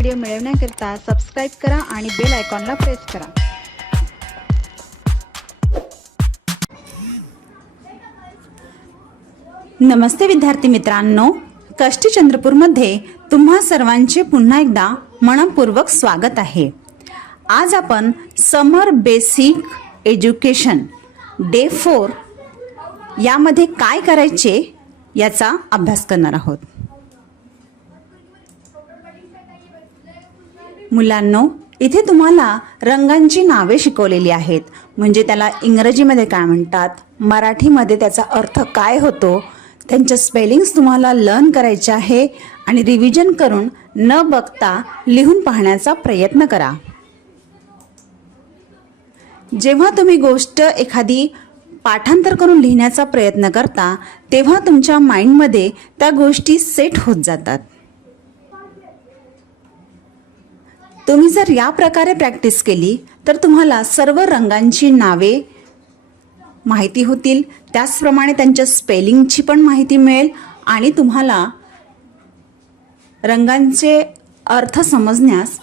Video मिळवण्याकरिता subscribe करा आणि बेल आयकॉनला प्रेस करा। नमस्ते विद्यार्थी मित्रांनो, कष्टी चंद्रपूरमध्ये तुम्हा सर्वांचे पुन्हा एकदा मनपूर्वक स्वागत आहे। आज आपण समर बेसिक एज्युकेशन डे 4 यामध्ये काय करायचे याचा अभ्यास करणार आहोत। मुलांनो, इथे तुम्हाला रंगांची नावे शिकवलेली आहेत, म्हणजे त्याला इंग्रजीमध्ये काय म्हणतात, मराठीमध्ये त्याचा अर्थ काय होतो, त्यांचे स्पेलिंग्स तुम्हाला लर्न करायचे आहे आणि रिव्हिजन करून न बघता लिहून पाहण्याचा प्रयत्न करा। जेव्हा तुम्ही गोष्ट एखादी पाठांतर करून लिहिण्याचा प्रयत्न करता तेव्हा तुमच्या माइंडमध्ये त्या गोष्टी सेट होत जातात। तुम्ही जर या प्रकारे प्रॅक्टिस केली तर तुम्हाला सर्व रंगांची नावे माहिती होतील, त्याचप्रमाणे त्यांच्या स्पेलिंगची पण माहिती मिळेल आणि तुम्हाला रंगांचे अर्थ समजण्यास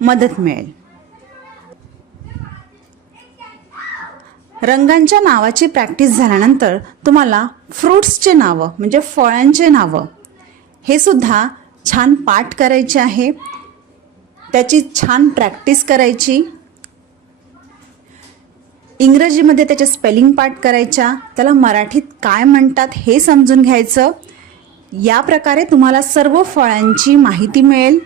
मदत मिळेल। रंगांच्या नावाची प्रॅक्टिस झाल्यानंतर तुम्हाला फ्रुट्सचे नावं म्हणजे फळांचे नावं हे सुद्धा छान पाठ करायचे आहे, त्याची छान प्रॅक्टिस करायची। इंग्रजीमध्ये त्याचे स्पेलिंग पाठ करायच्या, त्याला मराठीत काय म्हणतात हे समजून घ्यायचं। या प्रकारे तुम्हाला सर्व फळांची माहिती मिळेल।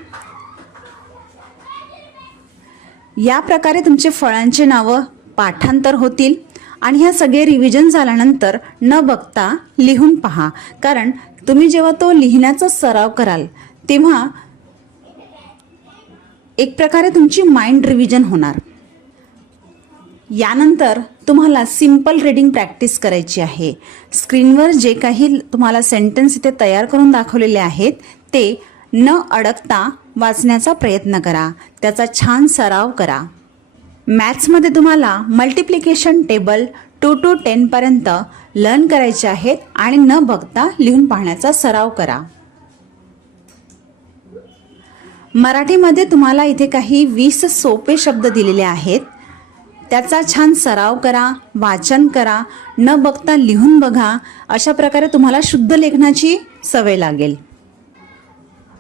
या प्रकारे तुमचे फळांचे नावं पाठांतर होतील आणि ह्या सगळे रिव्हिजन झाल्यानंतर न बघता लिहून पहा, कारण तुम्ही जेव्हा तो लिहिण्याचा सराव कराल तेव्हा एक प्रकारे तुमची माइंड रिव्हिजन होणार। यानंतर तुम्हाला सिंपल रीडिंग प्रॅक्टिस करायची आहे। स्क्रीनवर जे काही तुम्हाला सेंटेन्स इथे तयार करून दाखवलेले आहेत ते न अडकता वाचण्याचा प्रयत्न करा, त्याचा छान सराव करा। मॅथ्समध्ये तुम्हाला मल्टिप्लिकेशन टेबल 2 to 10 पर्यंत लर्न करायचे आहेत आणि न बघता लिहून पाहण्याचा सराव करा। मराठीमध्ये तुम्हाला इथे काही 20 सोपे शब्द दिलेले आहेत, त्याचा छान सराव करा, वाचन करा, न बघता लिहून बघा। अशा प्रकारे तुम्हाला शुद्ध लेखनाची सवय लागेल।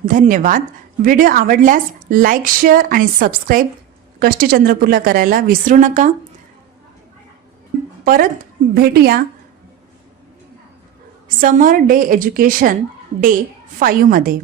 धन्यवाद। व्हिडिओ आवडल्यास लाईक, शेअर आणि सबस्क्राईब कष्टी चंद्रपूरला करायला विसरू नका। परत भेटूया समर डे एज्युकेशन डे 5 मध्ये।